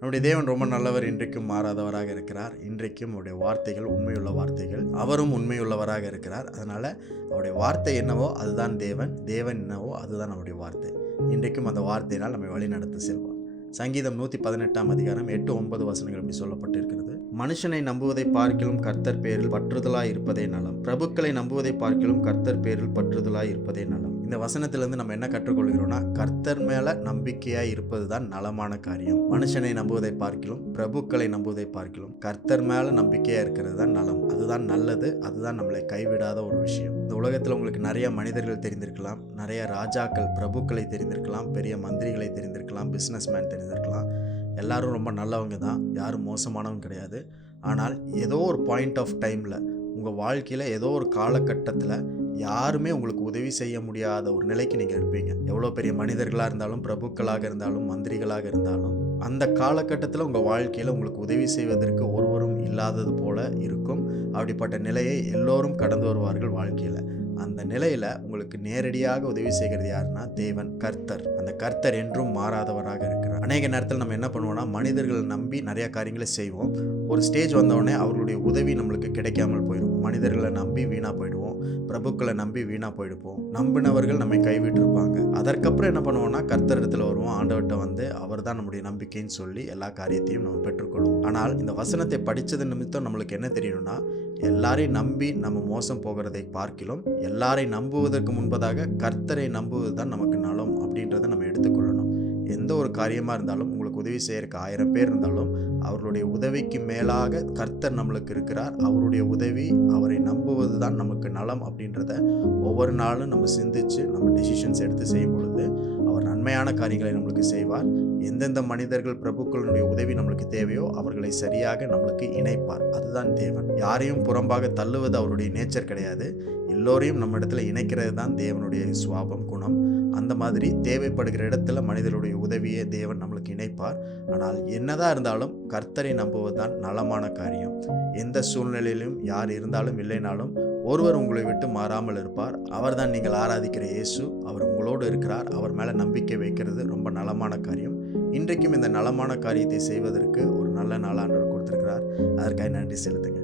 நம்முடைய தேவன் ரொம்ப நல்லவர், இன்றைக்கும் மாறாதவராக இருக்கிறார். இன்றைக்கும் அவருடைய வார்த்தைகள் உண்மையுள்ள வார்த்தைகள். அவரும் உண்மையுள்ளவராக இருக்கிறார். அதனால் அவருடைய வார்த்தை என்னவோ அதுதான் தேவன், தேவன் என்னவோ அதுதான் அவருடைய வார்த்தை. இன்றைக்கும் அந்த வார்த்தையினால் நம்மை வழி நடத்தி செல்வார். சங்கீதம் 118 அதிகாரம் 8-9 வசனங்கள் இப்படி சொல்லப்பட்டிருக்கிறது. மனுஷனை நம்புவதை பார்க்கிலும் கர்த்தர் பேரில் பற்றுதலாய் இருப்பதே நலம். பிரபுக்களை நம்புவதை பார்க்கிலும் கர்த்தர் பேரில் பற்றுதலாய் இருப்பதே நலம். இந்த வசனத்திலிருந்து நம்ம என்ன கற்றுக்கொள்கிறோம்னா, கர்த்தர் மேல நம்பிக்கையாய் இருப்பது தான் நலமான காரியம். மனுஷனை நம்புவதை பார்க்கிலும் பிரபுக்களை நம்புவதை பார்க்கிலும் கர்த்தர் மேல நம்பிக்கையா இருக்கிறது தான் நலம். அதுதான் நல்லது. அதுதான் நம்மளை கைவிடாத ஒரு விஷயம். இந்த உலகத்தில் உங்களுக்கு நிறைய மனிதர்கள் தெரிந்திருக்கலாம், நிறைய ராஜாக்கள் பிரபுக்களை தெரிந்திருக்கலாம், பெரிய மந்திரிகளை தெரிந்திருக்கலாம், பிஸ்னஸ்மேன் தெரிந்திருக்கலாம். எல்லாரும் ரொம்ப நல்லவங்க தான், யாரும் மோசமானவங்க கிடையாது. ஆனால் ஏதோ ஒரு பாயிண்ட் ஆஃப் டைமில் உங்கள் வாழ்க்கையில் ஏதோ ஒரு காலகட்டத்தில் யாருமே உங்களுக்கு உதவி செய்ய முடியாத ஒரு நிலைக்கு நீங்கள் இருப்பீங்க. எவ்வளோ பெரிய மனிதர்களாக இருந்தாலும், பிரபுக்களாக இருந்தாலும், மந்திரிகளாக இருந்தாலும், அந்த காலகட்டத்தில் உங்கள் வாழ்க்கையில் உங்களுக்கு உதவி செய்வதற்கு ஒருவரும் இல்லாதது போல இருக்கும். அப்படிப்பட்ட நிலையை எல்லோரும் கடந்து வருவார்கள் வாழ்க்கையில். அந்த நிலையில் உங்களுக்கு நேரடியாக உதவி செய்கிறது யாருன்னா தேவன், கர்த்தர். அந்த கர்த்தர் என்றும் மாறாதவராக இருக்கிறார். அநேக நேரத்தில் நம்ம என்ன பண்ணுவோம்னா, மனிதர்களை நம்பி நிறைய காரியங்களை செய்வோம். ஒரு ஸ்டேஜ் வந்தவுடனே அவர்களுடைய உதவி நம்மளுக்கு கிடைக்காமல் போயிடும். மனிதர்களை நம்பி வீணாக போயிடுவோம், பிரபுக்களை நம்பி வீணாக போயிடுவோம். நம்பினவர்கள் நம்மை கைவிட்டிருப்பாங்க. அதற்கப்புறம் என்ன பண்ணுவோம்னா, கர்த்தர் இடத்துல வருவோம். ஆண்டவர்கிட்ட வந்து அவர் தான் நம்முடைய நம்பிக்கைன்னு சொல்லி எல்லா காரியத்தையும் நம்ம பெற்றுக்கொள்வோம். ஆனால் இந்த வசனத்தை படித்தது நிமித்தம் நம்மளுக்கு என்ன தெரியணும்னா, எல்லாரையும் நம்பி நம்ம மோசம் போகிறதை பார்க்கிலும் எல்லாரை நம்புவதற்கு முன்பதாக கர்த்தரை நம்புவது தான் நமக்கு நலம் அப்படின்றத நம்ம எடுத்துக்கொள்ளணும். எந்த ஒரு காரியமாக இருந்தாலும், உங்களுக்கு உதவி செய்யறதுக்கு 1000 பேர் இருந்தாலும், அவர்களுடைய உதவிக்கு மேலாக கர்த்தர் நம்மளுக்கு இருக்கிறார். அவருடைய உதவி, அவரை நம்புவது தான் நமக்கு நலம் அப்படின்றத ஒவ்வொரு நாளும் நம்ம சிந்திச்சு நம்ம டெசிஷன்ஸ் எடுத்து செய்யும் பொழுது அவர் நன்மையான காரியங்களை நம்மளுக்கு செய்வார். எந்தெந்த மனிதர்கள் பிரபுக்களுடைய உதவி நம்மளுக்கு தேவையோ அவர்களை சரியாக நம்மளுக்கு இணைப்பார். அதுதான் தேவன். யாரையும் புறம்பாக தள்ளுவது அவருடைய நேச்சர் கிடையாது. எல்லோரையும் நம்ம இடத்துல இணைக்கிறது தான் தேவனுடைய சுவாபம், குணம். அந்த மாதிரி தேவைப்படுகிற இடத்துல மனிதனுடைய உதவியை தேவன் நம்மளுக்கு இணைப்பார். ஆனால் என்னதான் இருந்தாலும் கர்த்தரை நம்புவது தான் நலமான காரியம். எந்த சூழ்நிலையிலும் யார் இருந்தாலும் இல்லைனாலும் ஒருவர் உங்களை விட்டு மாறாமல் இருப்பார். அவர் தான் நீங்கள் ஆராதிக்கிற இயேசு. அவர் உங்களோடு இருக்கிறார். அவர் மேலே நம்பிக்கை வைக்கிறது ரொம்ப நலமான காரியம். இன்றைக்கும் இந்த நலமான காரியத்தை செய்வதற்கு ஒரு நல்ல நாள் ஆண்டவர் கொடுத்திருக்கிறார். அதற்காக நன்றி செலுத்துங்க.